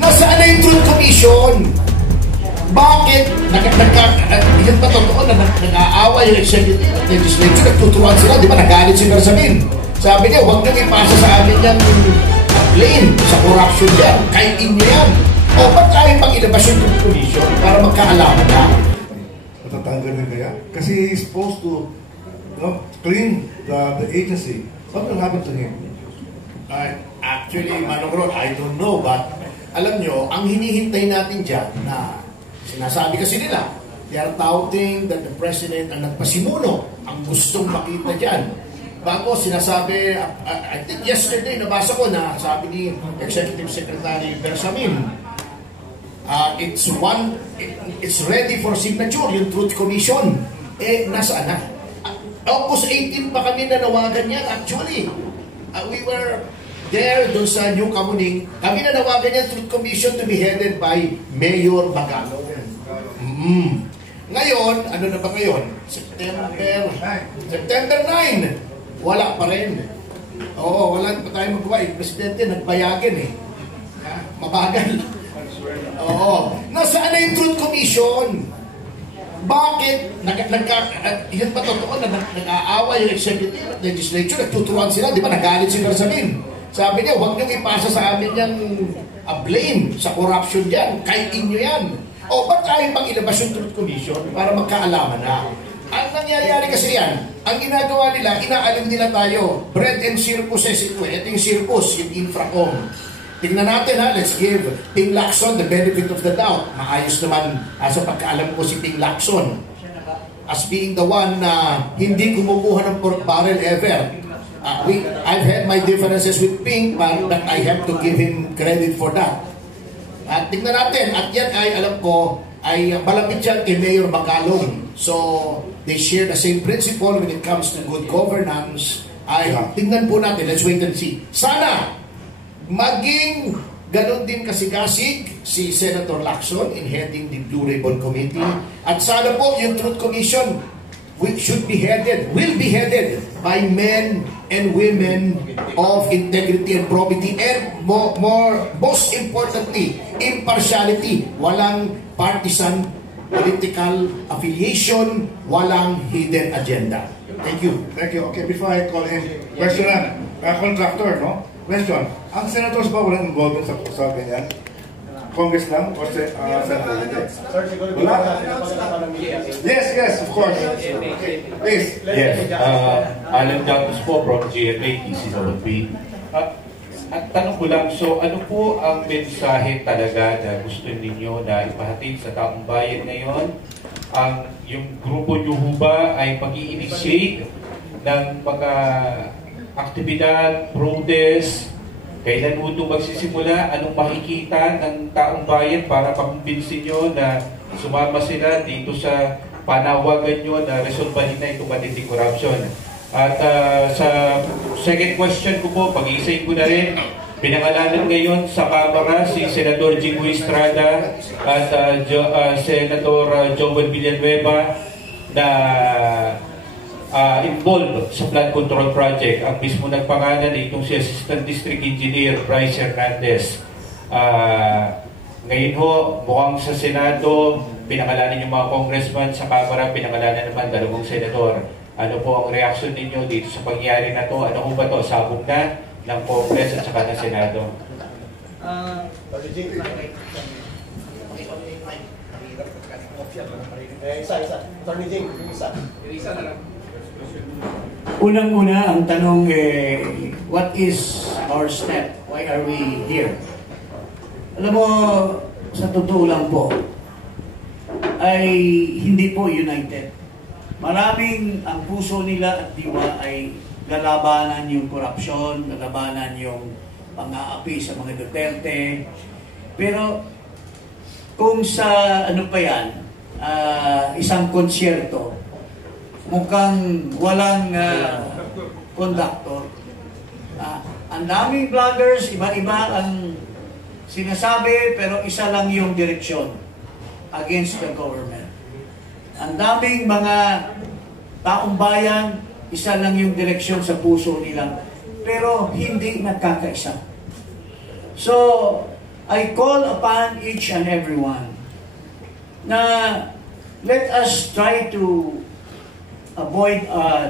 Nasaan na yung Truth Commission? Bakit? Yan ba totoo na nag-aaway yung executive at legislature? Nagtuturuan sila, di ba? Nagalit si Bersamin. Sabi niya, huwag niyong ipasa sa amin yung blame sa corruption yan. Kahit inyo yan. O ba't tayo pang ilabas yung Truth Commission para magkaalaman na? Matatanggal na kaya? Kasi he's supposed to clean the agency. What will happen to him? Actually, Manong Ron, I don't know, but alam nyo, ang hinihintay natin dyan na sinasabi kasi nila, they are touting that the President ang nagpasimuno, ang gustong makita dyan. Bago sinasabi, I think yesterday, nabasa ko na sabi ni Executive Secretary Bersamin, it's ready for signature, yung Truth Commission. Nasaan na? August 18 pa kami nanawagan yan, actually. We were there doon sa New Kamuning. Kami nanawagan yan, Truth Commission to be headed by Mayor Bagalo. Ngayon, ano na ba ngayon? September 9. Wala pa rin. Oo, wala pa tayo magawa. Yung Presidente nagbayagan eh. Mabagal. Oo. Nasaan na yung Truth Commission? Bakit? Yan ba totoo na nag-aaway yung executive at legislature? Nagtuturuan sila, di ba? Nagalit si Bersamin. Sabi niya, huwag niyong ipasa sa amin yung blame sa corruption yan. Kahit inyo yan. O ba't tayo pang ilabas yung Truth Commission para magkaalaman na? Ang nangyayari kasi yan, ang ginagawa nila, inaalim nila tayo. Bread and circuses ito. Ito yung circus, yung Infracom. Tingnan natin ha, let's give Ping Lacson the benefit of the doubt. Maayos naman sa pagkaalam ko si Ping Lacson as being the one na hindi kumukuha ng pork barrel ever. I've had my differences with Ping, but I have to give him credit for that. At tingnan natin, at yan ay alam ko, ay malapit yan kay Mayor Bacalong. So, they share the same principle when it comes to good governance. Ay, tingnan po natin, let's wait and see. Sana, maging ganon din kasigasig si Senator Lacson in heading the Blue Ribbon Committee. At sana po yung Truth Commission will be headed by men and women of integrity and probity, and most importantly, impartiality. Walang partisan political affiliation, walang hidden agenda. Thank you. Thank you. Okay, before I call him, question lang. Contractor, no? Question. Ang senators ba walang involvement sa ganyan? Congress lang or Senator? Wala? Yes, of course. Please. Yes. Alan Gatos po from GMA, TC-B. At tanong ko lang, so ano po ang mensahe talaga na gusto ninyo na ipahatid sa taong bayan ngayon? Yung grupo nyo ba ay pag-i-initiate ng mga aktibidad, protest? Kailan mo ito magsisimula? Anong makikita ng taong bayan para pakumbinsin nyo na sumama sila dito sa panawagan nyo na resolbahin na itong matinding corruption? At sa second question ko po, pag-iisayin ko na rin, pinangalanan ngayon sa Kamara si Senator Jingo Estrada at Senator Joel Villanueva na involved sa flood control project. Ang mismo nagpangalan itong si Assistant District Engineer Bryce Hernandez. Ngayon ho, mukhang sa Senado, pinangalanan yung mga congressman, sa Kamara, pinangalanan naman dalawang senador. Ano po ang reaction ninyo dito sa pangyayari na to? Ano ho ba to? Sabog na ng Congress at saka ng Senado? Unang-una, ang tanong what is our step? Why are we here? Alam mo, sa totoo lang po, ay hindi po united. Maraming ang puso nila at diwa ay lalabanan yung korupsyon, lalabanan yung pang-aapi sa mga Duterte. Pero kung sa ano pa yan, isang konsyerto, mukhang walang conductor. Ang daming vloggers, iba-iba ang sinasabi, pero isa lang yung direksyon against the government. Ang daming mga taong bayan, isa lang yung direksyon sa puso nila, pero hindi nagkakaisa. So, I call upon each and everyone na let us try to avoid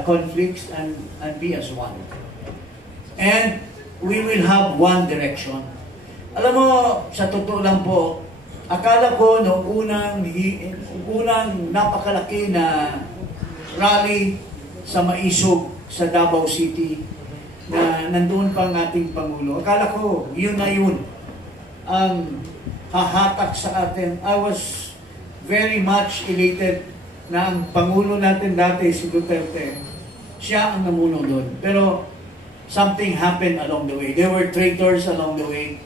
conflicts and be as one. And we will have one direction. Alam mo, sa totoo lang po, akala ko noong unang napakalaki na rally sa Maisog sa Davao City na nandoon pa ang ating Pangulo. Akala ko, yun na yun ang hahatak sa atin. I was very much elated na ang Pangulo natin dati, si Duterte, siya ang namuno doon. Pero something happened along the way. There were traitors along the way.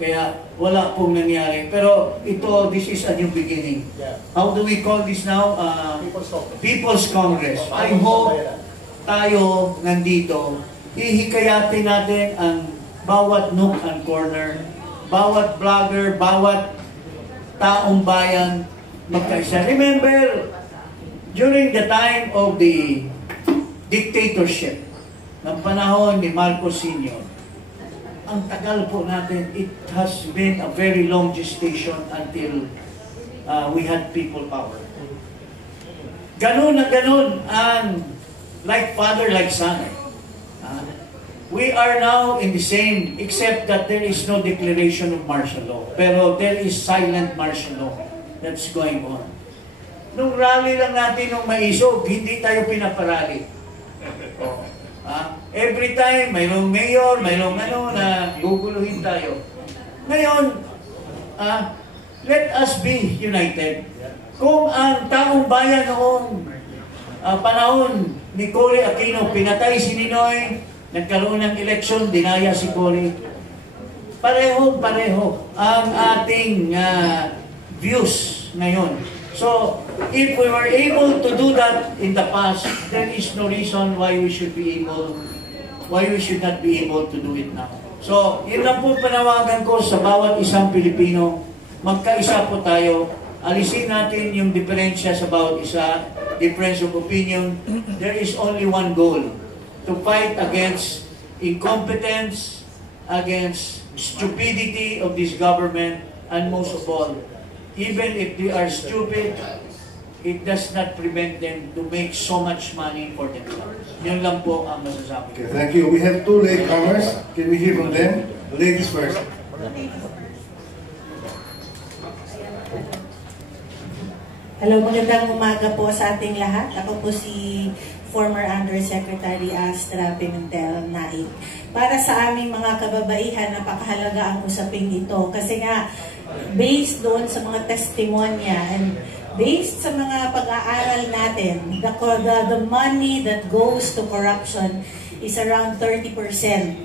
Kaya wala pong nangyari. Pero ito, this is a new beginning. How do we call this now? People's Congress. I hope tayo nandito, hihikayatin natin ang bawat nook and corner, bawat vlogger, bawat taong bayan magkaisa. Remember, during the time of the dictatorship, ng panahon ni Marcos Sr., ang tagal po natin, it has been a very long gestation until we had people power. Ganun na ganun ang like father, like son. We are now in the same, except that there is no declaration of martial law. Pero there is silent martial law that's going on. Nung rally lang natin nung Maisog, hindi tayo pinaparally. Every time, mayroong mayor, mayroong ano na guguluhin tayo. Ngayon, let us be united. Kung ang taong bayan noong panahon ni Cory Aquino, pinatay si Ninoy, nagkaroon ng eleksyon, dinaya si Cory. Pareho ang ating views ngayon. So, if we were able to do that in the past, there is no reason why we should not be able to do it now. So, yun lang po panawagan ko sa bawat isang Pilipino. Magkaisa po tayo. Alisin natin yung diferensya sa bawat isa, difference of opinion. There is only one goal, to fight against incompetence, against stupidity of this government, and most of all, even if they are stupid, it does not prevent them to make so much money for themselves. Yun lang po ang masasabi. Okay, thank you. We have two latecomers. Can we hear from them? Ladies first. Hello, magandang umaga po sa ating lahat. Ako po si former Undersecretary Astra Pimentel Naik. Para sa aming mga kababaihan, napakahalaga ang usaping ito. Kasi nga, based doon sa mga testimonya and based sa mga pag-aaral natin, the money that goes to corruption is around 30%,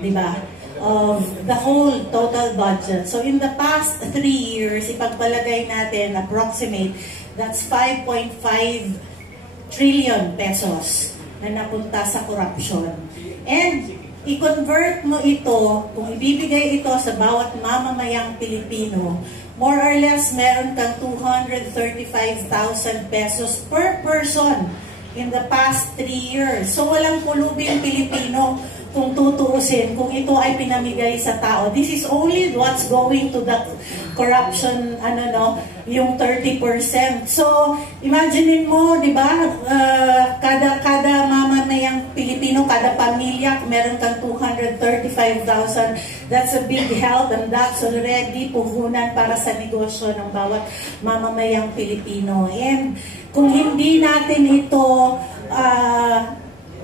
di ba? Of the whole total budget. So in the past 3 years, ipagpalagay natin, approximate, that's 5.5 trillion pesos na napunta sa corruption. And i-convert mo ito, kung ibibigay ito sa bawat mamamayang Pilipino, more or less meron kang 235,000 pesos per person in the past 3 years. So walang pulubing Pilipino kung tutuusin, kung ito ay pinamigay sa tao. This is only what's going to the corruption, yung 30%. So, imaginein mo, di ba, kada mamamayang Pilipino, kada pamilya, meron kang 235,000. That's a big help and that's already puhunan para sa negosyo ng bawat mamamayang Pilipino. And kung hindi natin ito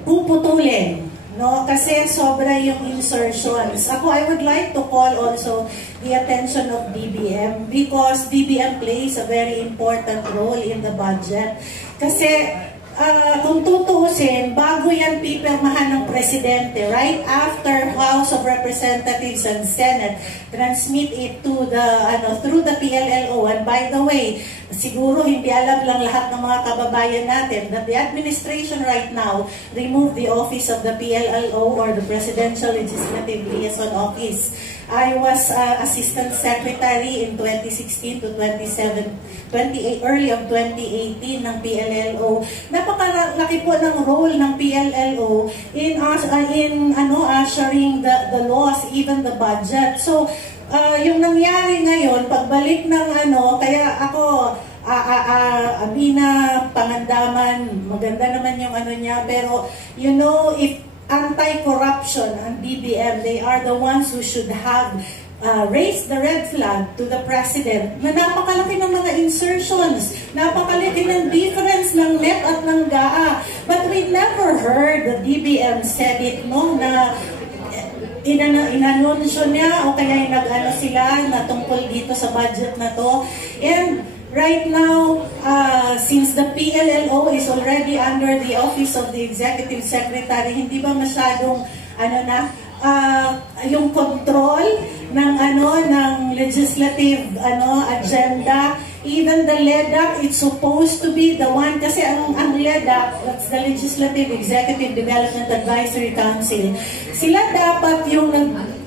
puputulin, no, kasi sobra yung insertions. Ako, I would like to call also the attention of DBM because DBM plays a very important role in the budget. Kasi kung tutuusin, bago yan pipirmahan ng Presidente, right after House of Representatives and Senate, transmit it to the, through the PLLO. And by the way, siguro hindi alam lang lahat ng mga kababayan natin that the administration right now removed the office of the PLLO or the Presidential Legislative Liaison Office. I was Assistant Secretary in 2016 to 28, early of 2018 ng PLLO. Napakalaki po ng role ng PLLO in ushering the laws, even the budget. So, yung nangyari ngayon, pagbalik ng kaya ako, Abina, Pangandaman, maganda naman yung niya, pero if anti-corruption and DBM, they are the ones who should have raised the red flag to the President na napakalaki ng mga insertions, napakalaki ng difference ng NEP at ng GAA. But we never heard the DBM said it, no, na inanunsyo niya o kaya nag-ano sila na tungkol dito sa budget na to. And right now, since the PLLO is already under the Office of the Executive Secretary, hindi ba masyadong yung control ng ng legislative agenda, even the LEDAC, it's supposed to be the one, kasi ang LEDAC, that's the Legislative Executive Development Advisory Council, sila dapat yung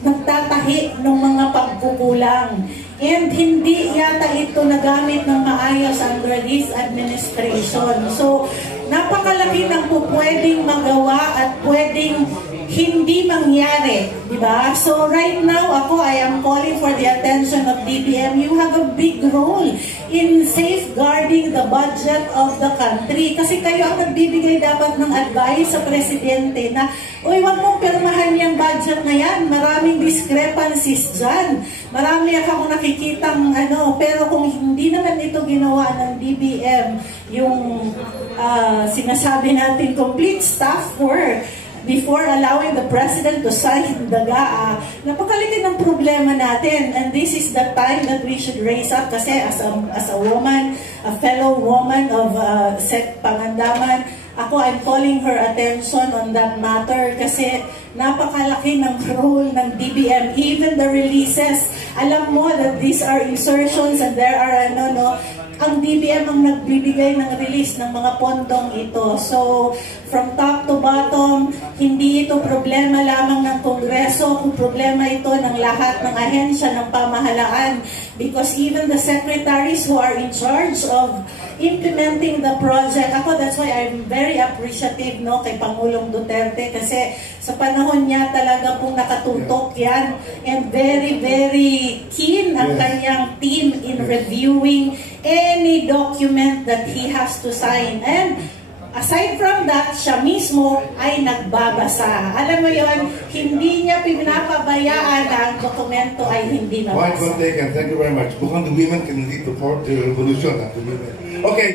nagtatahi ng mga pagkukulang. And hindi yata ito nagamit ng maayos under this administration. So, napakalaki ng pwedeng magawa at pwedeng hindi mangyari, di ba? So right now, I am calling for the attention of DBM. You have a big role in safeguarding the budget of the country. Kasi kayo ang nagbibigay dapat ng advice sa presidente na, uy, wag mong pirmahan yung budget na yan. Maraming discrepancies dyan. Marami akong nakikitang pero kung hindi naman ito ginawa ng DBM, yung sinasabi natin complete staff work, before allowing the President to sign the GAA, napakalaki ng problema natin. And this is the time that we should raise up kasi as a woman, a fellow woman of Sec Pangandaman, I'm calling her attention on that matter kasi napakalaki ng role ng DBM. Even the releases, alam mo that these are insertions and there are ang DBM ang nagbibigay ng release ng mga pondong ito. So, from top to bottom, hindi ito problema lamang ng Kongreso, kung problema ito ng lahat ng ahensya ng pamahalaan. Because even the secretaries who are in charge of implementing the project, that's why I'm very appreciative kay Pangulong Duterte kasi sa panahon niya talaga pong nakatutok yan and very, very keen ang kanyang team in reviewing any document that he has to sign. And aside from that, siya mismo ay nagbabasa. Alam mo yon, hindi niya pinapabayaan na ang dokumento ay hindi nabasa. Point well taken. Thank you very much. Bukang the women can lead the revolution. Okay.